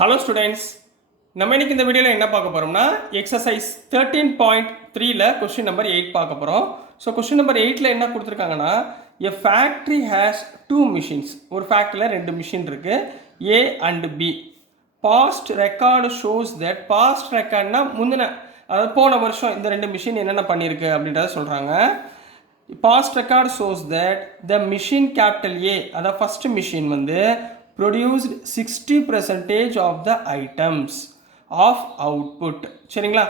Hello students, நம்ம இன்னைக்கு இந்த வீடியோவில் என்ன பார்க்க போகிறோம்னா எக்ஸசைஸ் 13.3ல கொஸ்டின் நம்பர் 8 பார்க்க போகிறோம். ஸோ கொஸ்டின் நம்பர் 8ல் என்ன கொடுத்துருக்காங்கன்னா, எ ஃபேக்ட்ரி ஹேஸ் 2 மிஷின்ஸ். ஒரு ஃபேக்ட்ரியில் 2 மிஷின் இருக்குது, A and B. Past record shows that, past ரெக்கார்ட்னா முந்தின, அதாவது போன வருஷம் இந்த 2 மிஷின் என்னென்ன பண்ணியிருக்கு அப்படின்றத சொல்கிறாங்க. Past record shows that the machine capital A, அதாவது ஃபஸ்ட் மிஷின் வந்து produced 60% of the items of output. சரிங்களா,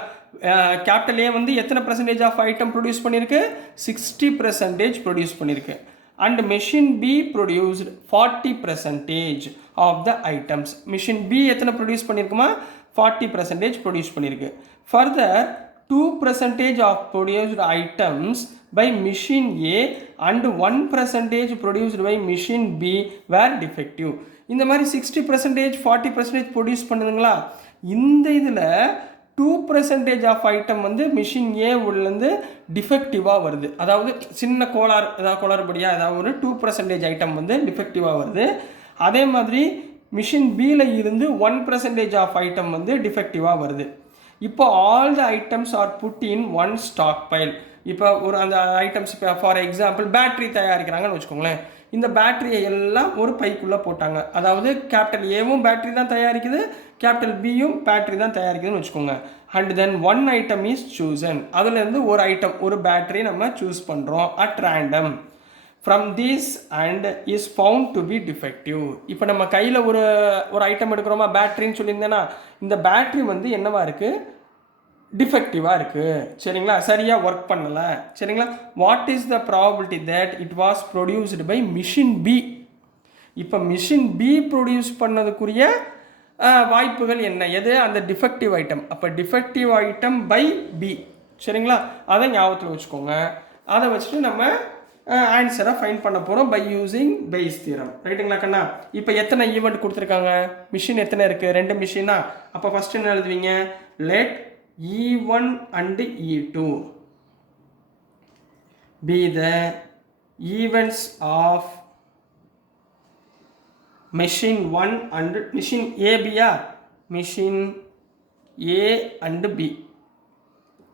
கேபிட்டல் ஏ வந்து எத்தனை பர்சன்டேஜ் ஆஃப் ஐட்டம் ப்ரொடியூஸ் பண்ணியிருக்கு? 60% ப்ரொடியூஸ் பண்ணியிருக்கு. And machine B produced 40% of the items. Machine B எத்தனை produce பண்ணியிருக்குமா? 40% produce பண்ணியிருக்கு. Further 2% of produced items by machine A and 1% produced by machine B were defective. இந்த மாதிரி 60% 40% produce பண்ணுதுங்களா? இந்த இதில் 2% of item வந்து மிஷின் ஏ உள்ளேருந்து டிஃபெக்டிவாக வருது. அதாவது சின்ன கோளாறு, ஏதாவது கோளாறுபடியாக ஏதாவது ஒரு 2% ஐட்டம் வந்து டிஃபெக்டிவாக வருது. அதே மாதிரி மிஷின் பியில் இருந்து 1% ஆஃப் ஐட்டம் வந்து டிஃபெக்டிவாக வருது. இப்போ all the items are put in one stock pile. இப்போ ஒரு அந்த ஐட்டம்ஸ், இப்போ ஃபார் எக்ஸாம்பிள் பேட்ரி தயாரிக்கிறாங்கன்னு வச்சுக்கோங்களேன். இந்த பேட்டரியை எல்லாம் ஒரு பைக்குள்ளே போட்டாங்க. அதாவது கேபிட்டல் ஏவும் பேட்டரி தான் தயாரிக்குது, கேபிட்டல் பியும் பேட்டரி தான் தயாரிக்குதுன்னு வச்சுக்கோங்க. And then one item is Susan. அதுலேருந்து ஒரு ஐட்டம், ஒரு பேட்டரி நம்ம சூஸ் பண்ணுறோம் at random. From this and is found to be defective. இப்போ நம்ம கையில் ஒரு ஐட்டம் எடுக்கிறோமா, பேட்டரின்னு சொல்லியிருந்தேன்னா, இந்த பேட்டரி வந்து என்னவா இருக்குது? டிஃபெக்டிவாக இருக்குது. சரிங்களா, சரியாக ஒர்க் பண்ணலை. சரிங்களா, what is the probability that it was produced by machine B? இப்போ மிஷின் பி ப்ரொடியூஸ் பண்ணதுக்குரிய வாய்ப்புகள் என்ன? எது? அந்த டிஃபெக்டிவ் ஐட்டம். அப்போ டிஃபெக்டிவ் ஐட்டம் பை பி. சரிங்களா, அதை ஞாபகத்தில் வச்சுக்கோங்க. அதை வச்சுட்டு நம்ம ஆன்சரை ஃபைண்ட் பண்ண போகிறோம் பை யூஸிங் பேஸ் தியரம். ரைட்டுங்களா கண்ணா? இப்போ எத்தனை ஈவெண்ட் கொடுத்துருக்காங்க? மிஷின் எத்தனை இருக்குது? 2 மிஷினா? அப்போ ஃபஸ்ட்டு என்ன எழுதுவீங்க? Let E1 and E2 be the events of machine 1 and machine A, B, machine A and B.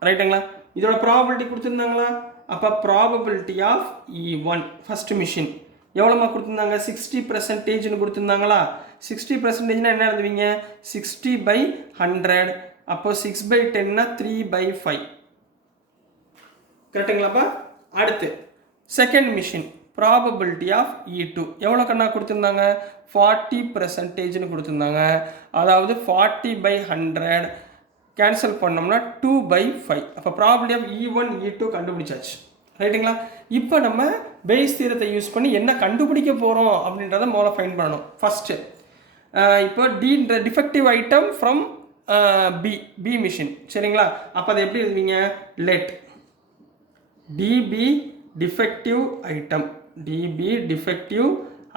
ரைட்டுங்களா? இதோட ப்ராபபிலிட்டி கொடுத்துருந்தாங்களா? அப்போ probability of E1 first machine எவ்வளோமா கொடுத்துருந்தாங்க? 60%ன்னு கொடுத்துருந்தாங்களா? 60%னா என்ன எழுதுவீங்க? 60/100. அப்போ 6/10னா 3/5. கரெக்டுங்களாப்பா? அடுத்து second machine probability of E2 எவ்வளோ கண்ணா கொடுத்துருந்தாங்க? 40%ன்னு கொடுத்துருந்தாங்க. அதாவது 40/100 கேன்சல் பண்ணோம்னா 2/5. அப்போ ப்ராபபிலிட்டி ஆஃப் E1 E2 கண்டுபிடிச்சாச்சு. ரைட்டுங்களா? இப்போ நம்ம பேஸ் தியரத்தை யூஸ் பண்ணி என்ன கண்டுபிடிக்க போகிறோம் அப்படின்றத முதல்ல ஃபைண்ட் பண்ணணும். ஃபஸ்ட்டு இப்போ defective item from B machine. சரிங்களா, அப்போ அதை எப்படி எழுதுவீங்க? Let DB defective item, DB defective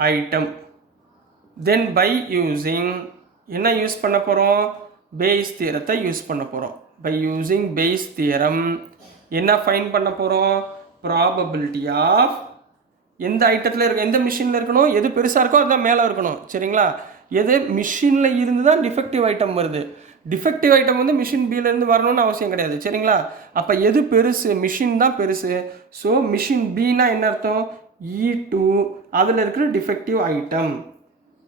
item. Then by using என்ன யூஸ் பண்ண போகிறோம்? பேஸ் தியரத்தை யூஸ் பண்ண போகிறோம். பை யூஸிங் பேஸ் தியரம் என்ன ஃபைண்ட் பண்ண போகிறோம்? ப்ராபபிலிட்டி ஆஃப் எந்த ஐட்டத்தில் இருக்க, எந்த மிஷினில் இருக்கணும், எது பெருசாக இருக்கோ அதுதான் மேலே இருக்கணும். சரிங்களா, எது மிஷினில் இருந்து தான் டிஃபெக்டிவ் ஐட்டம் வருது. டிஃபெக்டிவ் ஐட்டம் வந்து மிஷின் பியிலேருந்து வரணும்னு அவசியம் கிடையாது. சரிங்களா, அப்போ எது பெருசு? மிஷின் தான் பெருசு. ஸோ மிஷின் பின்னா என்ன அர்த்தம்? E2 அதில் இருக்கிற டிஃபெக்டிவ் ஐட்டம்.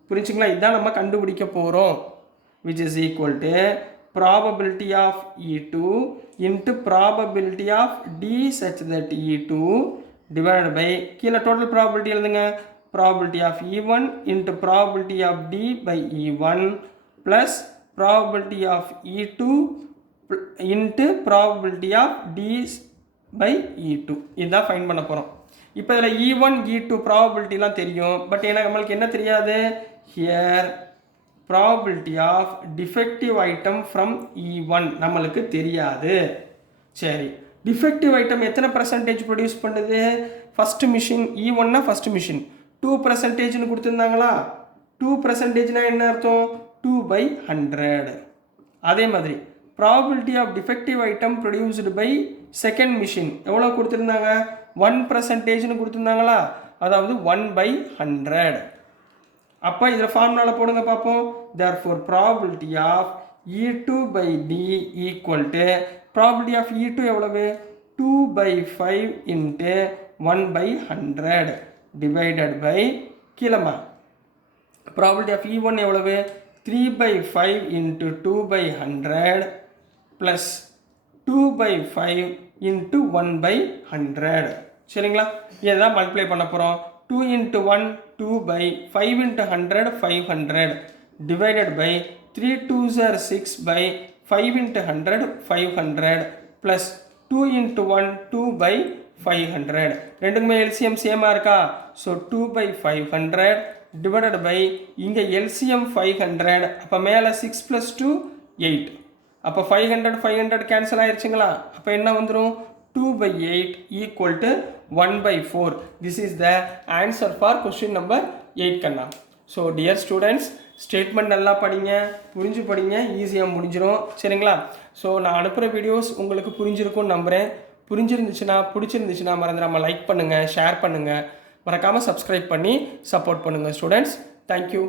புரிஞ்சுங்களா? இதுதான் நம்ம கண்டுபிடிக்க போகிறோம். Which is equal to probability of E2 into probability of D such that E2 divide by, கீழே டோட்டல் ப்ராபபிலிட்டி எழுதுங்க, probability of E1 into probability of D by E1 plus probability of E2 into probability of D by E2. இதுதான் find பண்ண போகிறோம். இப்போ இதில் E1 E2 ப்ராபபிலிட்டிலாம் தெரியும். But எனக்கு நம்மளுக்கு என்ன தெரியாது? Here probability of defective item from E1 நம்மளுக்கு தெரியாது. சரி, டிஃபெக்டிவ் ஐட்டம் எத்தனை பர்சன்டேஜ் ப்ரொடியூஸ் பண்ணுது? ஃபஸ்ட்டு மிஷின் E1னா ஃபஸ்ட்டு மிஷின் 2%ன்னு கொடுத்துருந்தாங்களா? 2%னா என்ன அர்த்தம்? 2/100. அதே மாதிரி probability of defective item produced by second machine எவ்வளோ கொடுத்துருந்தாங்க? 1%ன்னு கொடுத்துருந்தாங்களா? அதாவது 1/100. அப்போ இதில் ஃபார்முலாவில் போடுங்க பார்ப்போம். therefore probability of E2 by D equal to probability of E2 எவ்வளவு 2 by 5 into 1 by 100 divided by கீழமா probability of E1 எவ்வளவு 3 by 5 into 2 by 100 plus 2 by 5 into 1 by 100. சரிங்களா? இதான் மல்டிப்ளை பண்ண போகிறோம். 2 into 1 2 by 5 into 100 500 divided by 3 2s are 6 by 5 into 100 500 plus 2 into 1 2 by 500. ரெண்டுக்குமே LCM சேமா இருக்கா? So 2 by 500 divided by இங்கே LCM 500. அப்போ மேலே 6 plus 2 8. அப்போ 500 கேன்சல் ஆயிடுச்சுங்களா? அப்போ என்ன வந்துடும் 2 by 8 equal to 1 by 4. This is the answer for question number 8 கண்ணா. ஸோ டியர் ஸ்டூடெண்ட்ஸ், ஸ்டேட்மெண்ட் நல்லா படிங்க, புரிஞ்சு படிங்க, ஈஸியாக முடிஞ்சிடும். சரிங்களா? ஸோ நான் அனுப்புகிற வீடியோஸ் உங்களுக்கு புரிஞ்சிருக்கும்னு நம்புகிறேன். புரிஞ்சிருந்துச்சுன்னா பிடிச்சிருந்துச்சுன்னா மறந்துடாமல் லைக் பண்ணுங்கள், ஷேர் பண்ணுங்கள், மறக்காமல் சப்ஸ்கிரைப் பண்ணி சப்போர்ட் பண்ணுங்கள் ஸ்டூடெண்ட்ஸ். தேங்க்யூ.